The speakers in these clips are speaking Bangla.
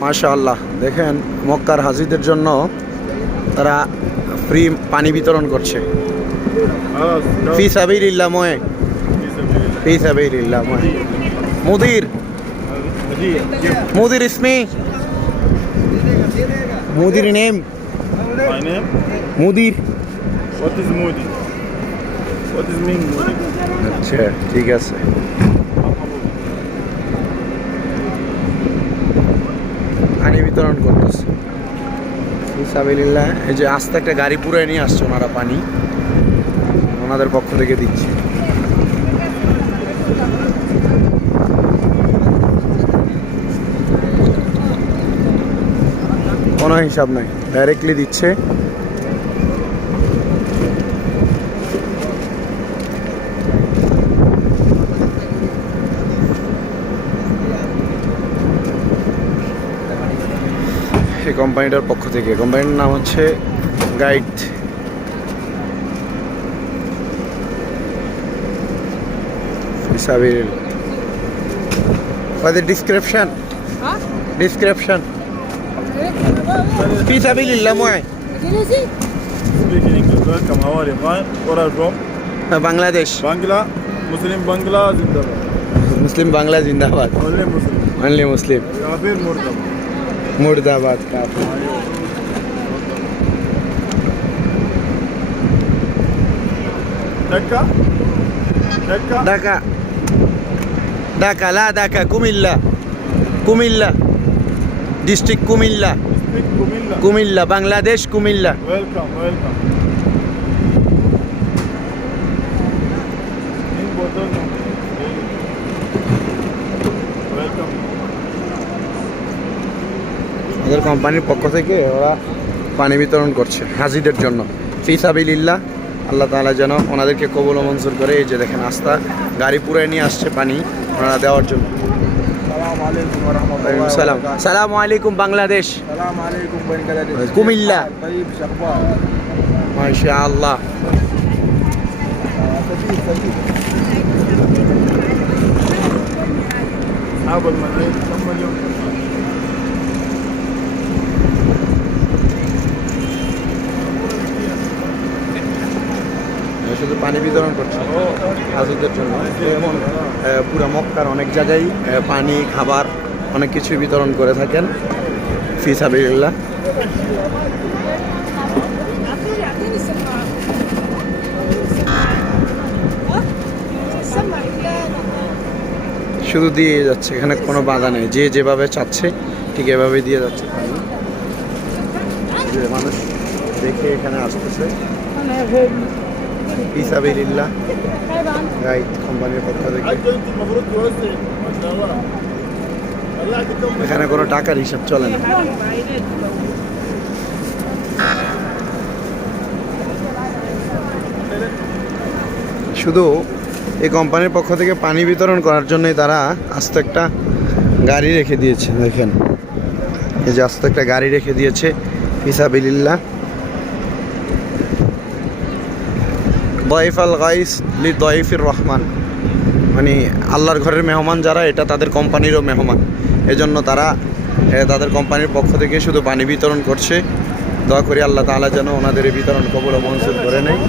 মাশাআল্লাহ দেখেন মক্কার হাজিদের জন্য তারা ফ্রি পানি বিতরণ করছে। মুদির। মুদির ইসমি। মুদির নেম। মুদির। আচ্ছা ঠিক আছে। পানি বিতরণ করতেছে। ফিসাবিল্লাহ এই যে আস্তে একটা গাড়ি পুরাই নিয়ে আসছে ওনারা পানি। ওনাদের পক্ষ থেকে দিচ্ছে। কোনো হিসাব নাই। ডাইরেক্টলি দিচ্ছে। এই কোম্পানিটার পক্ষ থেকে কোম্পানির নাম হচ্ছে গাইড সাবির ওদের description description في سبيل الله معي انجليزي Speak in English. Welcome. How are you? Fine. Where are you from? Bangladesh Bangla. Muslim Bangla. Zindabad. Muslim Bangla জিন্দাবাদ Only Muslim. Only Muslim Kafir Murdam. মুর্দাবাদ কাফি Dhaka? Dhaka? ঢাকা ঢাকা লা Dhaka Comilla Comilla district Comilla Speak Kumilla. Comilla Bangladesh Comilla Welcome. Welcome. In bottle. Welcome. ওদের কোম্পানির পক্ষ থেকে ওরা পানি বিতরণ করছে হাজিদের জন্য ফিসাবিল্লাহ আল্লাহ তাআলা যেন ওনাদেরকে কবল ও মঞ্জুর করে এই যে দেখেন আস্তা গাড়ি পুরে নিয়ে আসছে পানি ওনারা দেওয়ার জন্য السلام عليكم ورحمة الله সালাম وبركاته. সালাম আলাইকুম বাংলাদেশ السلام عليكم بنجلاديش كوميلا. طيب شخبار মাশা আল্লাহ خفيف خفيف اصحاب বিতরণ করছে হাজুদের জন্য। এবং পুরো মক্কার অনেক জায়গায় পানি, খাবার অনেক কিছু বিতরণ করে থাকেন। ফিসাবিল্লা শুধু দিয়ে যাচ্ছে, এখানে কোনো বাধা নেই। যে যেভাবে চাচ্ছে, ঠিক এভাবে দিয়ে যাচ্ছে। পানি মানুষ দেখে এখানে আসতেছে। কোম্পানির পক্ষ থেকে। এখানে কোনো টাকার হিসাব চলে না। শুধু এই কোম্পানির পক্ষ থেকে পানি বিতরণ করার জন্যই তারা আস্ত একটা গাড়ি রেখে দিয়েছে দেখেন। এই যে আস্ত একটা গাড়ি রেখে দিয়েছে ফিসাবিল্লা দয়েফ আল গাইস লি দয়েফির রহমান। মানে আল্লাহর ঘরের মেহমান যারা, এটা তাদের কোম্পানিরও মেহমান। এজন্য তারা তাদের কোম্পানির পক্ষ থেকে শুধু পানি বিতরণ করছে। দয়া করি আল্লাহ তালা যেন ওনাদের এই বিতরণ কবল মঞ্জুর করে নেয়।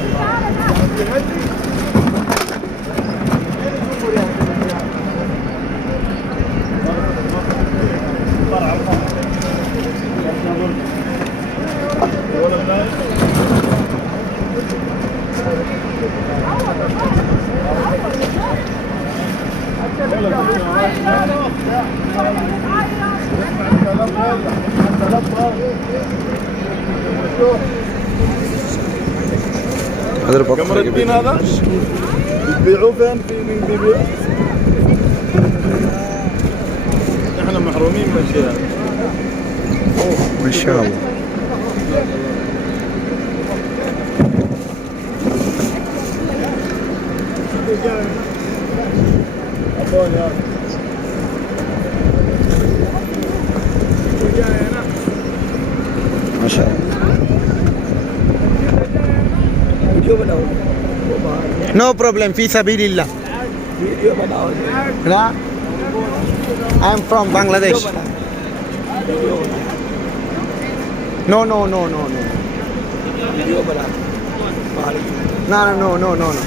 هذا البط قمر الدين هذا؟ بتبيعوه فين؟ في من بيبيع؟ إحنا محرومين من شيء ما شاء الله. Abone ol. अच्छा वीडियो बनाओ नो प्रॉब्लम फी सबीलिल्ला वीडियो बनाओ ना I am from Bangladesh no no no no no video बनाओ ना ना नो नो नो नो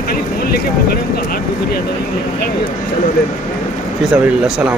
खाली फोन लेके पकड़े उनका हाथ दुख रहा था चलो ले ফিসাবিল্লা সালাম